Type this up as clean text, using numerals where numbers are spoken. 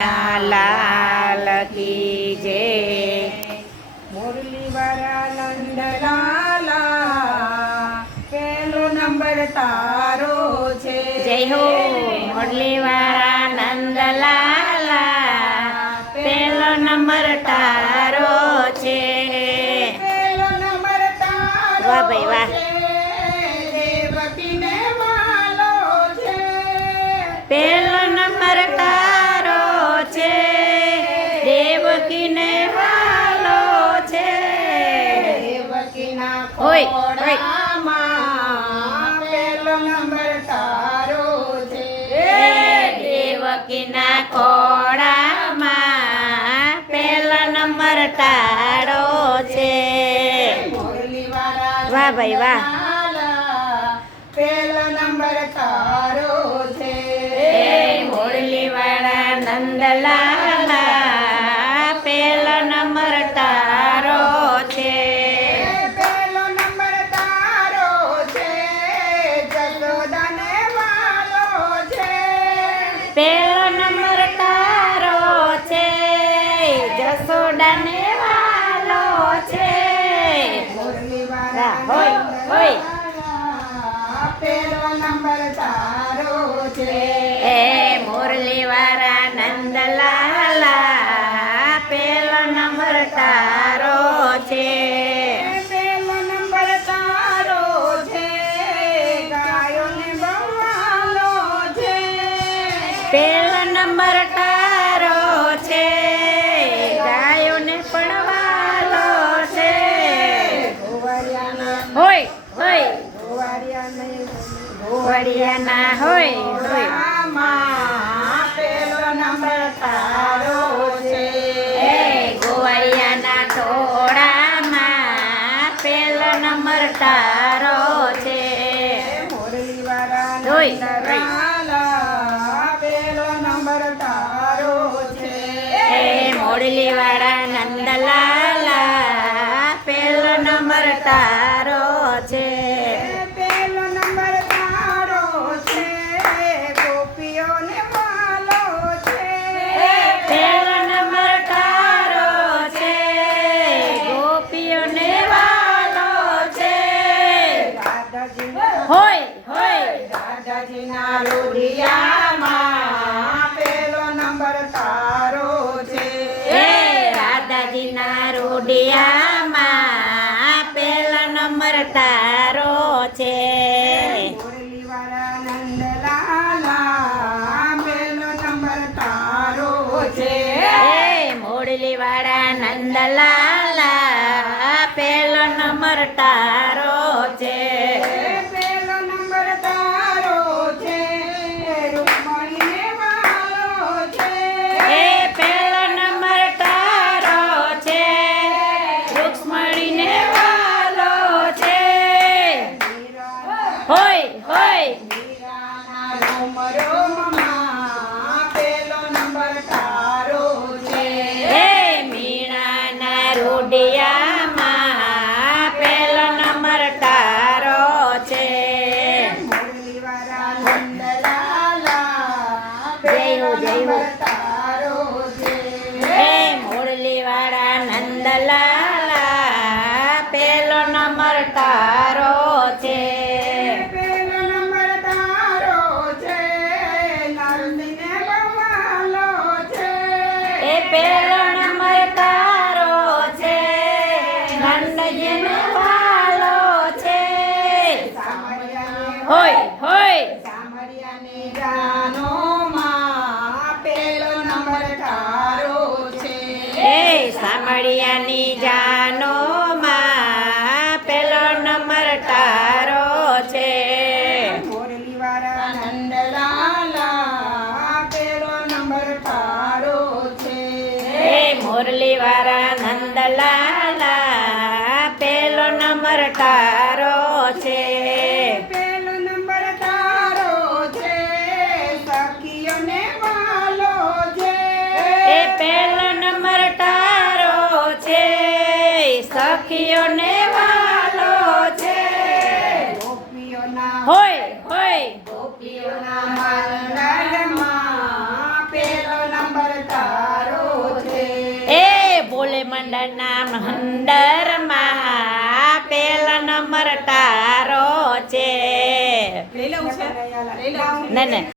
लाल की जय। मुरली वाला नंद लाला पेलो नंबर तारो छे। जय हो मुरली वाला नंद लाला पेलो नंबर तारो छे। पेलो नंबर तारो वाह भाई वाह। देवकी ने वालो छे। पेलो नंबर तारो छे देवकी ने वालो छे। देवकी ना ओय, ओय। खोड़ामा पेलो नंबर तारो छे। देवकी ना खोड़ामा पेलो नंबर तारो छे। मुरली वाला वाह भाई वाह। पेलो नंबर तारो छे। मुरली वाला नंदलाला पेलो नंबर तारो छे। पेलो नंबर तारो छे जसोदा ने वालो छे। पेलो नंबर तारो छे जसोदा ने वालो छे। मुरली वाला होय होय। पेलो नंबर तारो छे। मुरली वाला नंदलाला पेलो नंबर तारो छे। पेलो नंबर तारो छे गायो ने बवालो छे। पेलो नंबर तारो छे गायो ने पण वालो छे। गोवारियाना होय होय गोवारियाने गोवारियाना होय होय। गोवारियामा पेलो नंबर तारो छे। गोवारियाना टोळामा पेलो नंबर तारो छे। मुरली वाला होय, नंदलाला पेलो नंबर तारो छे। मुरली वाला नंदलाला पेलो नंबर तारो छे। पेलो नंबर तारो छे गोपीओ ने वालो छे। पेलो नंबर तारो छे गोपीओ ने वालो छे। दादाजी होय होय। दादाजी ना रोडियामा पेलो नंबर तारो छे। राधाजी ना रोडियामा पेलो नंबर तारो छे। मुरली वाला नंदलाला पेलो नंबर तारो छे। मुरली वाला नंदलाला पेलो नंबर तारो छे। पेलो नंबर तारो छे रुक्मणी ने वालो छे। पेलो नंबर तारो छे रुक्मणी ने वालो छे। होय होय। मीराना रोम रोममा पेलो नंबर तारो छे। मीणाना रोडियामा पेलो नंबर तारो छे। मुरली वाला नंदलाला जय हो, पेलो जय हो। नंबर तारो छे। मुरली वाला नंदलाला पेलो नंबर तारो छे। पेलो नंबर तारो छे नरसिंह ने बवालो छे। पेलो नंबर तारो छे नंदजी ने वालो छे। होय होय। सामरियाने जानो मां पेलो नंबर तारो छे। सामड़ियानी जानो मां पेलो नंबर तारो छे। मुरली वाला नंदलाला पेलो नंबर तारो छे। मुरली वाला नंदलाला पेलो नंबर तारो छे। पेलो नंबर तारो छे सखियो ने वालो छे। पेलो नंबर तारो छे सखियो ने वालो छे। गोपीओ ना होय होय। गोपीओ ना मंडल मां पेलो नंबर મંડળના મંડળમાં પેલો નંબર તારો છે લઈ લઉં છે લઈ લઉં ને